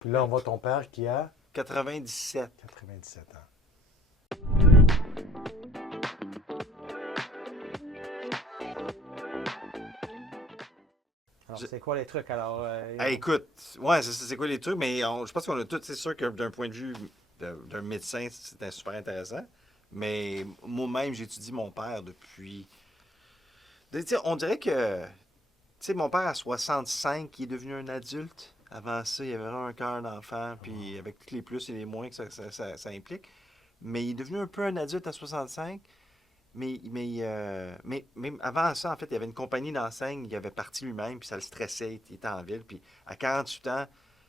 Puis là, on voit ton père qui a 97. 97 ans. Alors, c'est quoi les trucs? Alors, Hey, écoute, ouais, c'est quoi les trucs, mais je pense qu'on a tous, c'est sûr que d'un point de vue d'un médecin, c'était super intéressant. Mais moi-même, j'étudie mon père depuis. Tu sais, on dirait que, tu sais, mon père à 65, il est devenu un adulte. Avant ça, il avait vraiment un cœur d'enfant, puis avec tous les plus et les moins que ça implique. Mais il est devenu un peu un adulte à 65. Mais avant ça, en fait, il y avait une compagnie d'enseigne, il avait parti lui-même, puis ça le stressait, il était en ville, puis à 48 ans,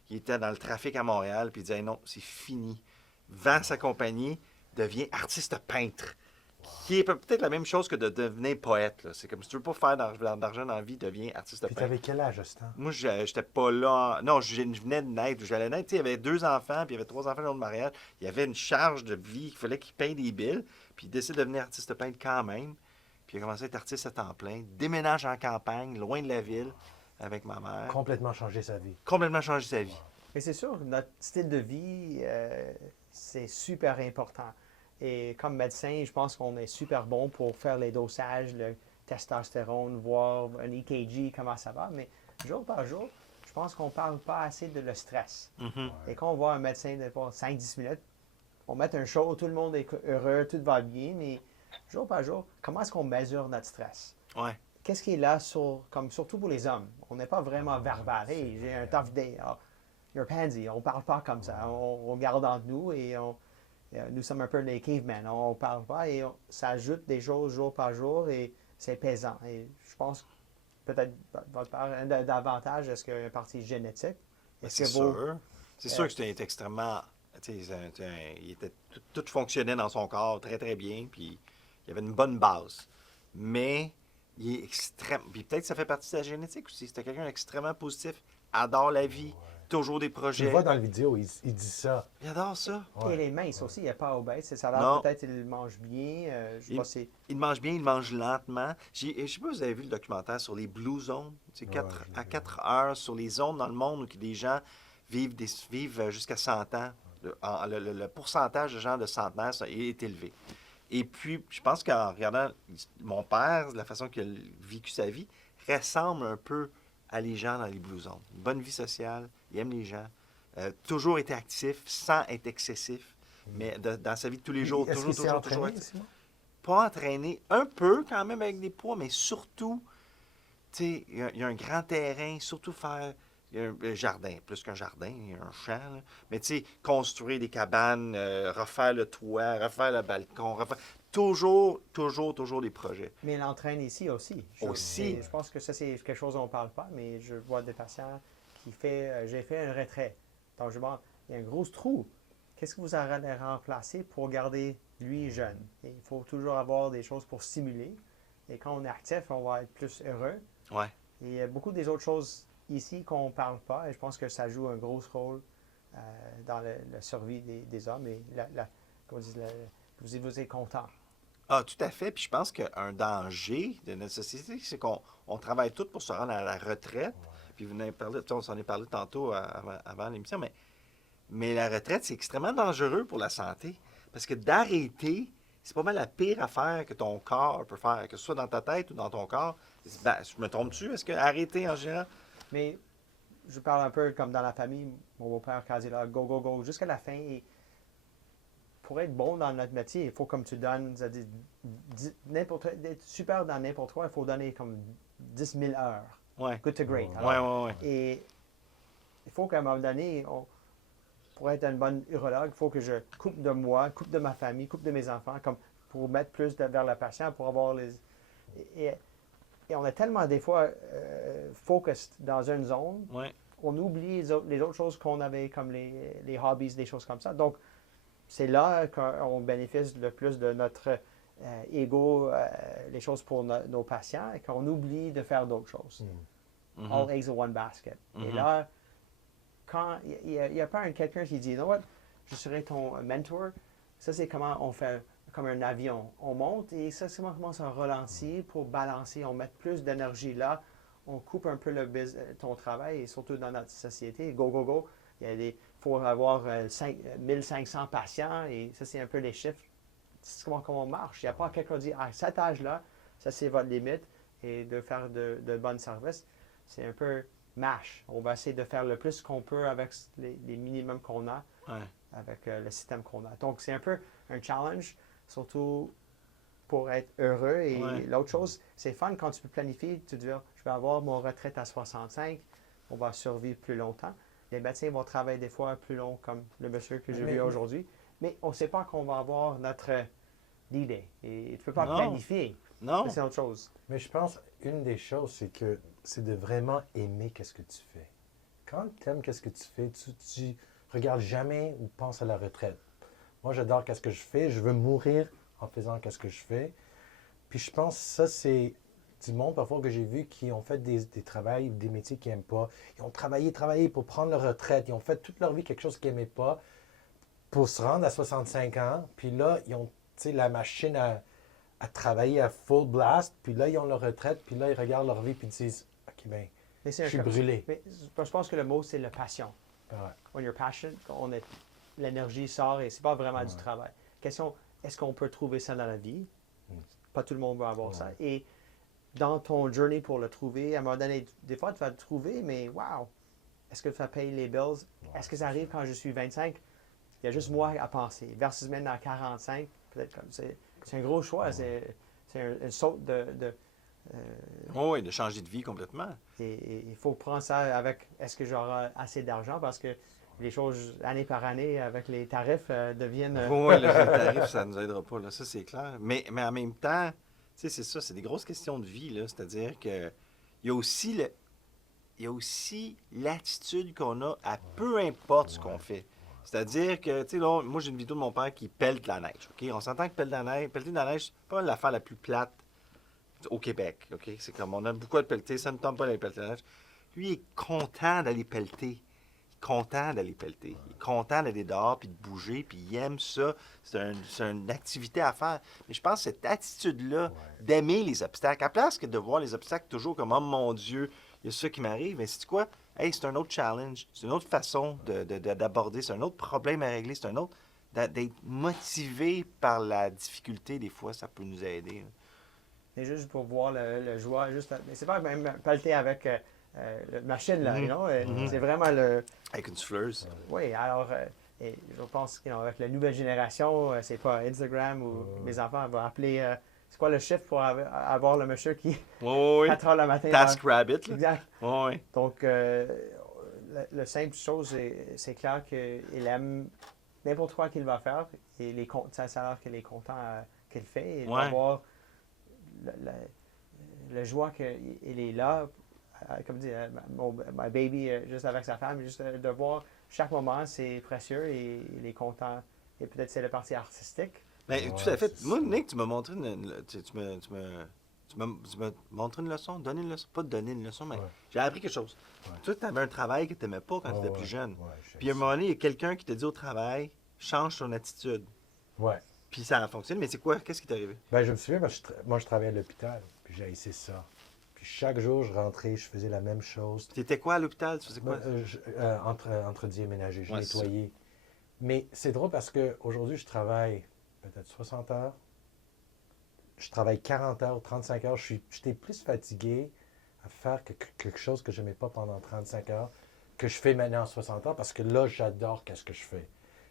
il était dans le trafic à Montréal, puis il disait non, c'est fini. Vend sa compagnie, devient artiste peintre, qui est peut-être la même chose que de devenir poète. Là. C'est comme si tu veux pas faire d'argent dans la vie, deviens artiste Puis peintre. t'avais quel âge à ce temps? Moi, j'étais pas là. Non, je venais de naître. J'allais naître. Tu sais, il y avait 2 enfants, puis il y avait 3 enfants dans le mariage. Il y avait une charge de vie. Il fallait qu'il paye des billes. Puis il décide de devenir artiste peintre quand même. Puis il a commencé à être artiste à temps plein. Déménage en campagne, loin de la ville, avec ma mère. Complètement changé sa vie. Complètement changé sa vie. mais c'est sûr, notre style de vie, c'est super important. Et comme médecin, je pense qu'on est super bon pour faire les dosages, le testostérone, voir un EKG, comment ça va. Mais jour par jour, je pense qu'on ne parle pas assez de le stress. Mhm. Et quand on voit un médecin de 5-10 minutes, on met un show, tout le monde est heureux, tout va bien, mais jour par jour, comment est-ce qu'on mesure notre stress? Ouais. Qu'est-ce qui est là, comme surtout pour les hommes? On n'est pas vraiment verbal. Hey, j'ai un tough day. Oh, you're a pansy. On ne parle pas comme ça. On garde entre nous et nous sommes un peu des cavemen. On ne parle pas et ça ajoute des choses jour par jour et c'est pesant. Et je pense peut-être votre part, un davantage, est-ce qu'il y a une partie génétique? Mais Est-ce c'est que vos, sûr. C'est sûr que c'était extrêmement. Tu sais, il était, tout fonctionnait dans son corps très très bien, puis il y avait une bonne base. Mais il est extrême. Puis peut-être que ça fait partie de sa génétique aussi. C'était quelqu'un d'extrêmement positif, adore la vie, toujours des Tu le projets. vois dans la vidéo, il dit ça. Il adore ça. Et les minces aussi, il n'est pas obèse. Ça a l'air Non. peut-être qu'il mange bien. Je sais Il, pas si. il mange bien, il mange lentement. Je ne sais pas si vous avez vu le documentaire sur les Blue Zones. C'est Ouais, 4 je l'ai à vu. 4 heures sur les zones dans le monde où des gens vivent jusqu'à 100 ans. Le pourcentage de gens de centenaires est élevé. Et puis, je pense qu'en regardant mon père, la façon qu'il a vécu sa vie, ressemble un peu à les gens dans les Blue Zones. Une bonne vie sociale, il aime les gens, toujours été actif sans être excessif, mais dans sa vie de tous les jours, Est-ce toujours, qu'il s'est toujours, toujours entraîné, actif. Simon? Pas entraîné, un peu quand même avec des poids, mais surtout, tu sais, il y a un grand terrain, surtout faire il y a un jardin, plus qu'un jardin, il y a un champ, là. Mais tu sais, construire des cabanes, refaire le toit, refaire le balcon, refaire. Toujours, toujours, toujours des projets. Mais il entraîne ici aussi. Aussi. Je pense que ça, c'est quelque chose dont on ne parle pas, mais je vois des patients qui font j'ai fait un retrait. Donc, je demande, il y a un gros trou. Qu'est-ce que vous allez remplacer pour garder lui jeune? Et il faut toujours avoir des choses pour stimuler. Et quand on est actif, on va être plus heureux. Ouais. Et il y a beaucoup des autres choses ici qu'on ne parle pas. Et je pense que ça joue un gros rôle dans la survie des hommes et comment dire, vous êtes content. Ah, tout à fait. Puis je pense qu'un danger de notre société, c'est qu'on travaille tous pour se rendre à la retraite. Puis vous en avez parlé, on s'en est parlé tantôt avant l'émission, mais la retraite, c'est extrêmement dangereux pour la santé. Parce que d'arrêter, c'est pas mal la pire affaire que ton corps peut faire, que ce soit dans ta tête ou dans ton corps. Ben, je me trompe-tu? Est-ce que arrêter en général? Mais je parle un peu comme dans la famille, mon beau-père, quand il est là, go, go, go, jusqu'à la fin. Et pour être bon dans notre métier, il faut comme tu donnes, d'être super dans n'importe quoi, il faut donner comme 10 000 heures. Ouais. Good to great. Ouais, ouais, ouais. Et il faut qu'à un moment donné, pour être un bon urologue, il faut que je coupe de moi, coupe de ma famille, coupe de mes enfants, comme pour mettre plus vers le patient, pour avoir les... Et, et on est tellement des fois focused dans une zone, Ouais. on oublie les autres choses qu'on avait, comme les hobbies, des choses comme ça. Donc, c'est là qu'on bénéficie le plus de notre ego, les choses pour nos patients, et qu'on oublie de faire d'autres choses. Mhm. All eggs in one basket. Et Mhm. là, quand il n'y a pas quelqu'un qui dit, you know what, je serai ton mentor, ça c'est comment on fait comme un avion. On monte et ça c'est comment on commence à ralentir pour balancer, on met plus d'énergie là, on coupe un peu ton travail et surtout dans notre société, go, go, go. faut avoir 1500 patients, et ça, c'est un peu les chiffres. C'est comment on marche. Il n'y a pas quelqu'un qui dit, à cet âge-là, ça, c'est votre limite, et de faire de bons services. C'est un peu MASH. On va essayer de faire le plus qu'on peut avec les minimums qu'on a, avec le système qu'on a. Donc, c'est un peu un challenge, surtout pour être heureux. Et l'autre chose, c'est fun quand tu peux planifier. Tu dis, je vais avoir mon retraite à 65, on va survivre plus longtemps. Les médecins vont travailler des fois plus long, comme le monsieur que j'ai vu aujourd'hui. Mais on ne sait pas qu'on va avoir notre idée. Et tu ne peux pas planifier. Non. C'est autre chose. Mais je pense une des choses, c'est de vraiment aimer qu'est-ce que tu fais. Quand tu aimes qu'est-ce que tu fais, tu regardes jamais ou penses à la retraite. Moi, j'adore qu'est-ce que je fais. Je veux mourir en faisant qu'est-ce que je fais. Puis je pense que ça, c'est du monde parfois que j'ai vu qui ont fait des travails, des métiers qu'ils n'aiment pas. Ils ont travaillé pour prendre leur retraite. Ils ont fait toute leur vie quelque chose qu'ils n'aimaient pas pour se rendre à 65 ans. Puis là, ils ont la machine à travailler à full blast. Puis là, ils ont leur retraite. Puis là, ils regardent leur vie puis ils disent, OK, bien, je suis brûlé. Mais je pense que le mot, c'est la passion. Ouais. When you're passionate, l'énergie sort et c'est pas vraiment du travail. Question, est-ce qu'on peut trouver ça dans la vie? Pas tout le monde va avoir ça. Et dans ton journey pour le trouver, à un moment donné, des fois, tu vas le trouver, mais wow! Est-ce que tu vas payer les bills? Est-ce que ça arrive quand je suis 25? Il y a juste moi à penser. Versus maintenant à 45, peut-être comme c'est un gros choix. C'est un saut de Oui, de changer de vie complètement. Et il faut prendre ça avec est-ce que j'aurai assez d'argent parce que les choses, année par année, avec les tarifs, deviennent... Oui, les tarifs, ça ne nous aidera pas, là, ça c'est clair. Mais en même temps, tu sais, c'est ça, c'est des grosses questions de vie, là. C'est-à-dire que il y a aussi l'attitude qu'on a à peu importe ce qu'on fait. C'est-à-dire que, tu sais, là, moi j'ai une vidéo de mon père qui pèle de la neige, OK? On s'entend que pelleter de la neige, c'est pas l'affaire la plus plate au Québec, OK? C'est comme, on a beaucoup de pelleter, ça ne tombe pas d'aller pelleter de la neige. Lui, il est content d'aller pelleter. Content d'aller pelleter. Il est content d'aller dehors puis de bouger, puis il aime ça. C'est une activité à faire. Mais je pense que cette attitude-là, d'aimer les obstacles, à place que de voir les obstacles toujours comme « Oh mon Dieu, il y a ça qui m'arrive », mais c'est quoi? Hey, c'est un autre challenge, c'est une autre façon d'aborder, c'est un autre problème à régler, c'est un autre... D'être motivé par la difficulté, des fois, ça peut nous aider. Là. C'est juste pour voir le joie. Mais c'est pas même pelleter avec... la machine, là, c'est vraiment le... Avec une souffleuse. Oui, alors, et je pense qu'avec la nouvelle génération, c'est pas Instagram où mes enfants vont appeler... c'est quoi le chiffre pour avoir le monsieur qui... 4 heures le matin... Task Rabbit. Là. Exact. Oui. Donc, la simple chose, c'est clair qu'il aime n'importe quoi qu'il va faire et ça a l'air qu'il est content qu'il fait. Et il va avoir la joie qu'il est là... comme dit, my baby, juste avec sa femme, juste de voir chaque moment, c'est précieux et il est content. Et peut-être c'est la partie artistique. Mais tout à fait. Moi, Nick, tu m'as montré tu m'as montré une leçon, donné une leçon. Pas donné une leçon, mais j'ai appris quelque chose. Toi, tu avais un travail que tu n'aimais pas quand tu étais plus jeune. Puis à un moment donné, il y a quelqu'un qui t'a dit au travail, change ton attitude. Ouais. Puis ça a fonctionné. Mais c'est quoi? Qu'est-ce qui t'est arrivé? Ben, je me souviens, moi, je travaillais à l'hôpital. Puis j'ai essayé ça. Puis chaque jour, je rentrais, je faisais la même chose. T'étais quoi à l'hôpital? Tu faisais quoi? Entretien ménager, je nettoyais. Mais c'est drôle parce qu'aujourd'hui, je travaille peut-être 60 heures. Je travaille 40 heures, 35 heures. J'étais plus fatigué à faire quelque chose que je n'aimais pas pendant 35 heures que je fais maintenant 60 heures parce que là, j'adore ce que je fais.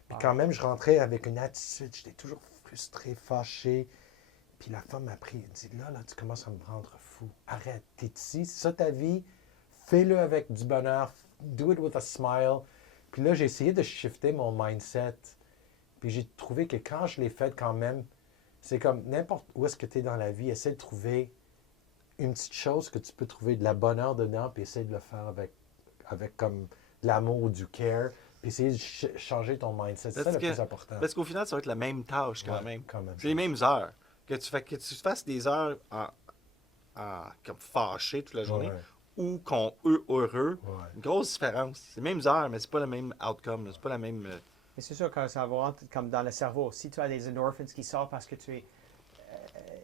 Puis quand même, je rentrais avec une attitude. J'étais toujours frustré, fâché. Puis la femme m'a pris, elle dit, là, tu commences à me rendre fou. Arrête, t'es ici, c'est ça ta vie. Fais-le avec du bonheur. Do it with a smile. Puis là, j'ai essayé de shifter mon mindset. Puis j'ai trouvé que quand je l'ai fait quand même, c'est comme n'importe où est-ce que tu es dans la vie, essaie de trouver une petite chose que tu peux trouver de la bonheur dedans, puis essaie de le faire avec comme de l'amour ou du care, puis essayer de changer ton mindset. C'est ça le plus important. Parce qu'au final, ça va être la même tâche quand même. Quand même. C'est les mêmes heures. Que tu fasses des heures comme fâché toute la journée ou heureux, une grosse différence. C'est les mêmes heures, mais c'est pas le même outcome. C'est pas la même... Mais c'est sûr que ça va rentrer comme dans le cerveau. Si tu as des endorphins qui sortent parce que tu es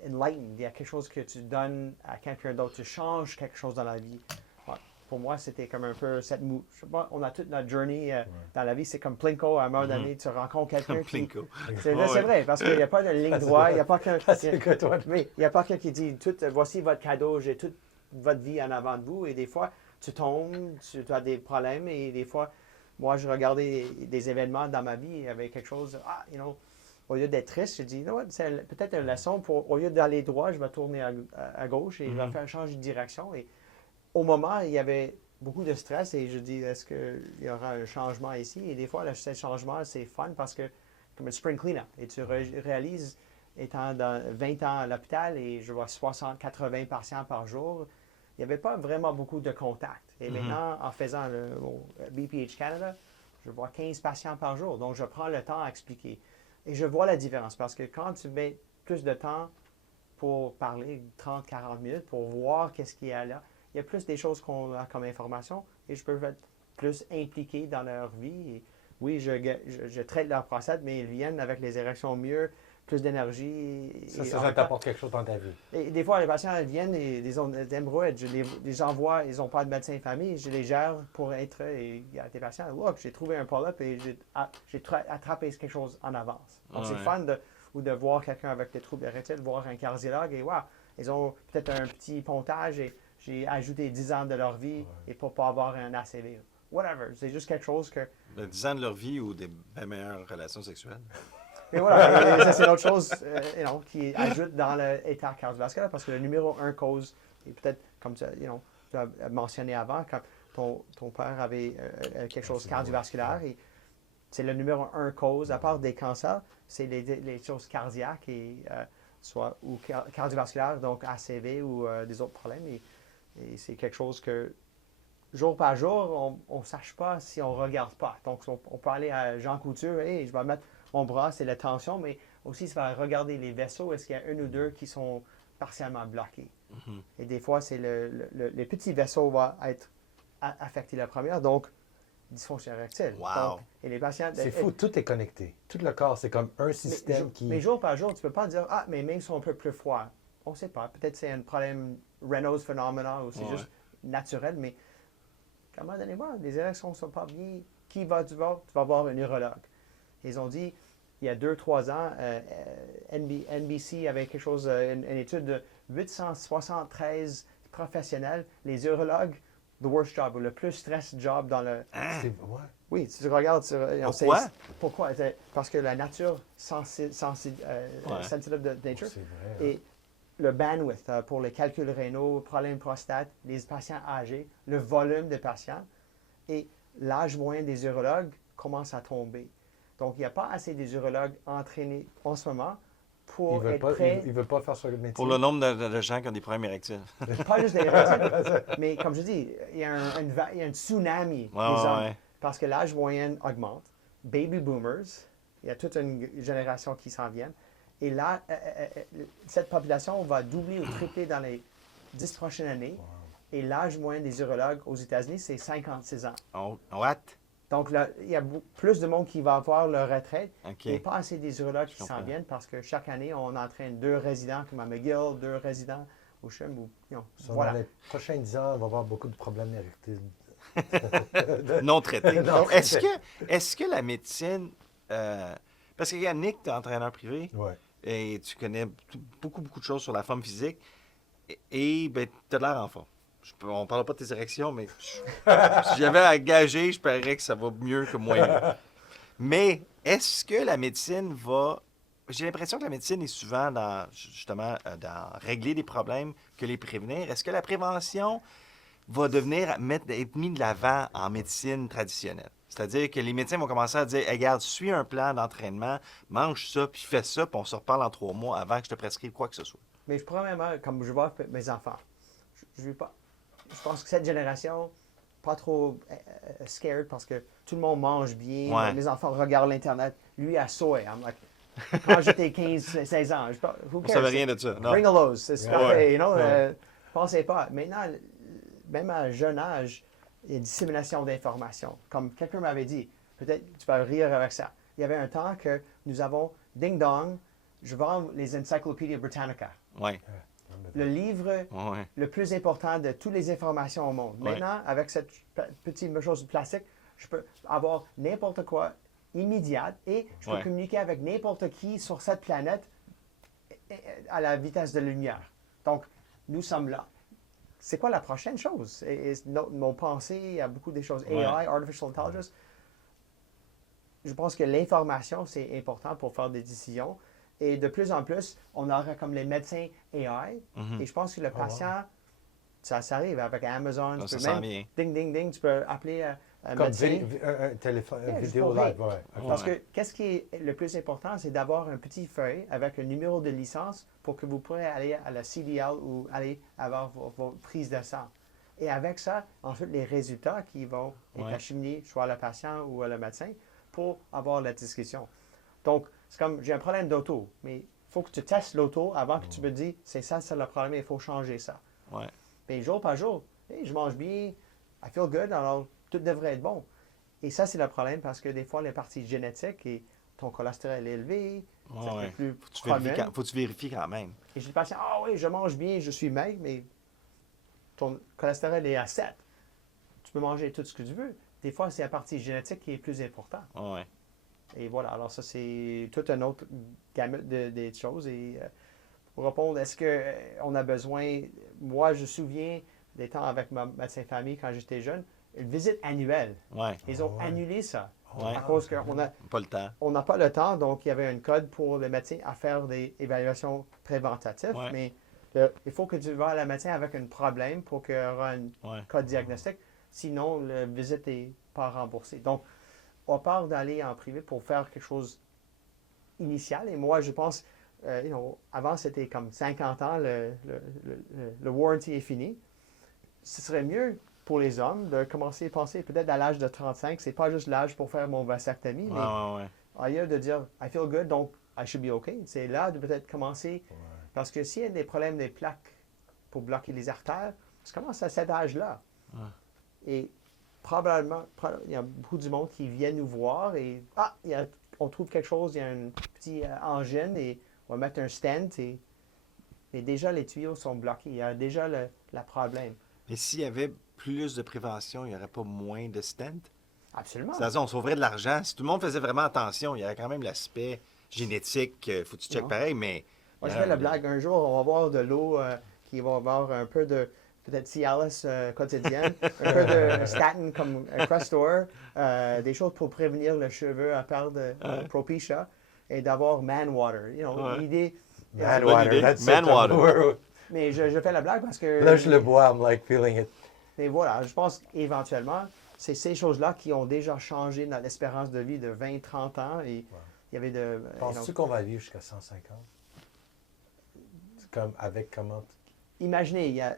enlightened, il y a quelque chose que tu donnes à quelqu'un d'autre, tu changes quelque chose dans la vie. Ouais. pour moi, c'était comme un peu cette je sais pas, on a toute notre journey dans la vie, c'est comme Plinko, à un moment donné, tu rencontres quelqu'un qui... Plinko. C'est vrai, parce qu'il n'y a pas de ligne droite, il n'y a pas qu'un... C'est que toi. Mais il n'y a pas quelqu'un qui dit, voici votre cadeau, j'ai toute votre vie en avant de vous, et des fois, tu tombes, tu as des problèmes, et des fois, moi, je regardais des événements dans ma vie, il y avait quelque chose, au lieu d'être triste, je dis, c'est peut-être une leçon, au lieu d'aller droit, je vais tourner à gauche, et je vais faire un change de direction, et au moment, il y avait beaucoup de stress et je dis, est-ce qu'il y aura un changement ici? Et des fois, ce changement, c'est fun parce que, comme un spring clean-up, et tu réalises, étant dans 20 ans à l'hôpital et je vois 60, 80 patients par jour, il n'y avait pas vraiment beaucoup de contacts. Et maintenant, en faisant le BPH Canada, je vois 15 patients par jour. Donc, je prends le temps à expliquer. Et je vois la différence parce que quand tu mets plus de temps pour parler, 30, 40 minutes, pour voir qu'est-ce qu'il y a là, il y a plus des choses qu'on a comme information et je peux être plus impliqué dans leur vie. Et oui, je traite leur prostate, mais ils viennent avec les érections mieux, plus d'énergie. Ça t'apporte quelque chose dans ta vie. Et des fois, les patients viennent et ils ont des hémorroïdes. Je les envoie, ils n'ont pas de médecin de famille, je les gère pour être. Et il y a des patients, look, j'ai trouvé un polype et j'ai attrapé quelque chose en avance. Donc, c'est fun de voir quelqu'un avec des troubles érectiles, voir un cardiologue et wow, ils ont peut-être un petit pontage et j'ai ajouté 10 ans de leur vie et pour ne pas avoir un ACV. Whatever. C'est juste quelque chose que... 10 ans de leur vie ou des bien meilleures relations sexuelles. Mais voilà, et ça, c'est l'autre chose qui ajoute dans l'état cardiovasculaire parce que le numéro 1 cause, et peut-être comme tu as mentionné avant, quand ton père avait quelque chose de cardiovasculaire, et c'est le numéro 1 cause, à part des cancers, c'est les choses cardiaques, et, soit ou cardiovasculaires, donc ACV ou des autres problèmes. Et c'est quelque chose que, jour par jour, on ne sache pas si on ne regarde pas. Donc, on peut aller à Jean Couture, et je vais mettre mon bras, c'est la tension, mais aussi, ça va regarder les vaisseaux. Est-ce qu'il y a un ou deux qui sont partiellement bloqués? Et des fois, c'est les petits vaisseaux vont être affectés la première, donc dysfonction érectile. Wow! Donc, et les patients... C'est fou, tout est connecté. Tout le corps, c'est comme un système qui... Mais jour par jour, tu ne peux pas dire, mes mains sont un peu plus froides. On ne sait pas. Peut-être c'est un problème Reynolds phénoménal ou c'est juste naturel, mais à un moment donné, les érections ne sont pas bien. Qui va tu vas voir un urologue. Ils ont dit, il y a 2-3 ans, NBC avait quelque chose, une étude de 873 professionnels, les urologues, the worst job, ou le plus stress job dans le... Oui, tu regardes sur... Pourquoi? Pourquoi? Parce que la nature sensitive de nature. C'est vrai, Et le bandwidth pour les calculs rénaux, problèmes prostate, les patients âgés, le volume de patients et l'âge moyen des urologues commence à tomber. Donc, il n'y a pas assez des urologues entraînés en ce moment pour être prêts. Ils ne veulent pas faire ce métier. Pour le nombre de gens qui ont des problèmes érectiles. Pas juste des érectiles, mais comme je dis, il y a un tsunami des hommes. Parce que l'âge moyen augmente. Baby boomers, il y a toute une génération qui s'en vient. Et là, cette population va doubler ou tripler dans les 10 prochaines années. Wow. Et l'âge moyen des urologues aux États-Unis, c'est 56 ans. What? Donc, là, il y a plus de monde qui va avoir leur retraite. Okay. Et pas assez des urologues qui s'en viennent parce que chaque année, on entraîne 2 résidents comme à McGill, 2 résidents au CHUM. Voilà. Dans les prochains 10 ans, on va avoir beaucoup de problèmes érectiles. Non traités. Est-ce que la médecine... parce que Yannick, tu es entraîneur privé. Ouais. Et tu connais beaucoup de choses sur la forme physique. Et ben, tu as l'air en forme. On ne parle pas de tes érections, mais si j'avais à gager, je paierais que ça va mieux que moi. Mais est-ce que la médecine va... J'ai l'impression que la médecine est souvent dans régler des problèmes que les prévenir. Est-ce que la prévention va être mise de l'avant en médecine traditionnelle? C'est-à-dire que les médecins vont commencer à dire hey, « Regarde, suis un plan d'entraînement, mange ça, puis fais ça, puis on se reparle en 3 mois avant que je te prescrive quoi que ce soit. » Mais premièrement, comme je vois mes enfants, je pense que cette génération, pas trop scared parce que tout le monde mange bien, ouais. Les enfants regardent l'Internet. Lui, à soy. Quand j'étais 15-16 ans, on ne savait rien de ça. Bring a Lowe's, c'est parfait. Pensez pas. Maintenant, même à un jeune âge, il y a une dissémination d'informations. Comme quelqu'un m'avait dit, peut-être tu vas rire avec ça. Il y avait un temps que nous avons, ding-dong, je vends les Encyclopédies Britannica. Oui. le livre Ouais. le plus important de toutes les informations au monde. Ouais. Maintenant, avec cette petite chose de plastique, je peux avoir n'importe quoi immédiat et je peux Ouais. communiquer avec n'importe qui sur cette planète à la vitesse de la lumière. Donc, nous sommes là. C'est quoi la prochaine chose? Mon pensée à beaucoup des choses Ouais. AI, Artificial Intelligence. Je pense que l'information, c'est important pour faire des décisions. Et de plus en plus, on aura comme les médecins AI. Mhm. Et je pense que le Oh, wow. patient, ça arrive avec Amazon. Ça Tu peux sent même, bien. ding, ding, ding, tu peux appeler un Comme médecin. un téléphone, Yeah, juste vidéo pour live, ouais. Parce que qu'est-ce qui est le plus important, c'est d'avoir un petit feuille avec un numéro de licence pour que vous pourrez aller à la CDL ou aller avoir vos prises de sang. Et avec ça, ensuite, les résultats qui vont être Ouais. acheminés soit à le patient ou à le médecin pour avoir la discussion. Donc, c'est comme, j'ai un problème d'auto, mais il faut que tu testes l'auto avant que tu me dis, c'est le problème, il faut changer ça. Ouais. Mais jour par jour, hey, je mange bien, I feel good, alors tout devrait être bon. Et ça, c'est le problème parce que des fois, les parties génétiques et ton cholestérol est élevé, c'est Ouais. plus Faut que tu vérifies quand même. Et je dis patient, ah oui, je mange bien, je suis maigre, mais ton cholestérol est à 7. Tu peux manger tout ce que tu veux. Des fois, c'est la partie génétique qui est plus importante. Ouais. Et voilà, alors ça, c'est toute une autre gamme de choses. Et pour répondre, est-ce qu'on a besoin... Moi, je me souviens des temps avec ma médecin famille quand j'étais jeune, une visite annuelle. Ouais. Ils ont Ouais. annulé ça Ouais. à cause qu'on a... Pas le temps. On n'a pas le temps, donc il y avait un code pour le médecin à faire des évaluations préventatives, Ouais. mais il faut que tu vas à la médecin avec un problème pour qu'il y aura un Ouais. code diagnostic, sinon la visite n'est pas remboursée. Donc, on part d'aller en privé pour faire quelque chose initial, et moi, je pense, avant c'était comme 50 ans, le warranty est fini. Ce serait mieux pour les hommes de commencer à penser peut-être à l'âge de 35, c'est pas juste l'âge pour faire mon vasectomie, mais Ouais. ailleurs de dire I feel good, donc I should be okay. C'est là de peut-être commencer. Parce que s'il y a des problèmes des plaques pour bloquer les artères, ça commence à cet âge-là. Ouais. Et probablement, il y a beaucoup du monde qui viennent nous voir et on trouve quelque chose, il y a une petite angine et on va mettre un stent et déjà les tuyaux sont bloqués. Il y a déjà le problème. Mais s'il y avait plus de prévention, il n'y aurait pas moins de stents? Absolument. C'est-à-dire, on sauverait de l'argent. Si tout le monde faisait vraiment attention, il y aurait quand même l'aspect génétique. Faut que tu checkes Non. pareil, mais... Moi, je fais la blague. Un jour, on va avoir de l'eau qui va avoir un peu de peut-être Cialis quotidienne, un peu de statin comme un Crestor, des choses pour prévenir le cheveu à perdre Propecia et d'avoir man water. Ouais. L'idée. Man bonne water, idée. that's Man such a water. word. Mais je fais la blague parce que. Là, je le bois, I'm like feeling it. Mais voilà, je pense qu'éventuellement, c'est ces choses-là qui ont déjà changé notre espérance de vie de 20-30 ans. Et il y avait de. Penses-tu qu'on va vivre jusqu'à 150? C'est comme, avec comment? Imaginez, il y a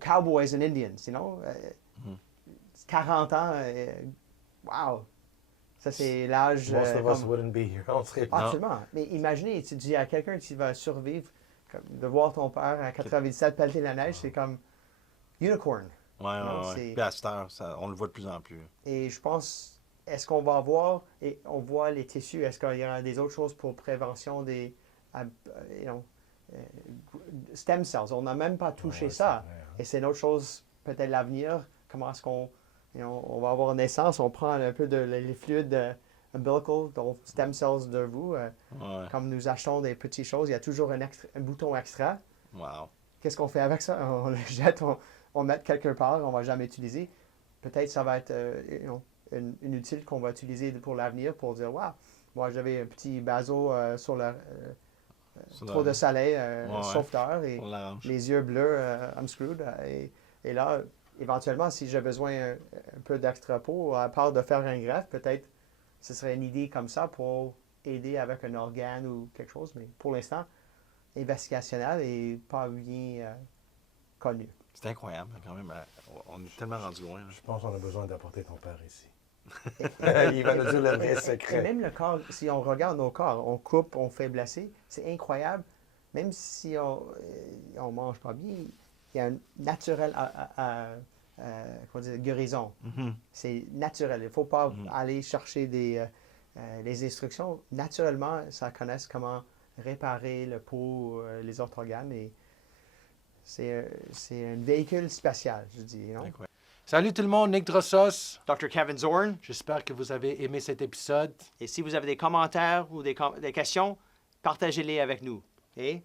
Cowboys and Indians, 40 ans, wow! Ça, c'est l'âge. Most of us wouldn't be here. On serait pas. Absolument. Mais imaginez, tu dis à quelqu'un qui va survivre, de voir ton père à 97 pelleter la neige, c'est comme unicorn. Non, c'est- Puis à cette heure, on le voit de plus en plus. Et je pense, est-ce qu'on va avoir, et on voit les tissus, est-ce qu'il y aura des autres choses pour prévention des stem cells? On n'a même pas touché Ouais, ça. c'est vrai, hein. Et c'est une autre chose, peut-être l'avenir, comment est-ce qu'on on va avoir naissance, on prend un peu les fluides umbilical, donc stem cells de vous, Ouais. comme nous achetons des petites choses, il y a toujours un bouton extra. Wow. Qu'est-ce qu'on fait avec ça? On le jette, on le met quelque part, on ne va jamais utiliser. Peut-être ça va être inutile qu'on va utiliser pour l'avenir pour dire, wow, moi j'avais un petit baso sur le trop de soleil, sauveteur, et On l'arrange. les yeux bleus, I'm screwed. Et là, éventuellement, si j'ai besoin un peu d'extra peau, à part de faire un greffe, peut-être ce serait une idée comme ça pour aider avec un organe ou quelque chose. Mais pour l'instant, investigationnel et pas bien connu. C'est incroyable, quand même. On est tellement rendu loin. Je pense qu'on a besoin d'apporter ton père ici. Il va nous dire le vrai Et secret. même le corps, si on regarde nos corps, on coupe, on fait blesser, c'est incroyable. Même si on ne mange pas bien, il y a un naturel comment dire, guérison. Mhm. C'est naturel. Il ne faut pas aller chercher des instructions. Naturellement, ça connaît comment réparer le peau, les autres organes. Et c'est un véhicule spécial, je dis. You know? Incroyable. Salut tout le monde, Nick Drossos. Dr. Kevin Zorn. J'espère que vous avez aimé cet épisode. Et si vous avez des commentaires ou des questions, partagez-les avec nous. Et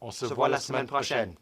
On se voit la semaine prochaine.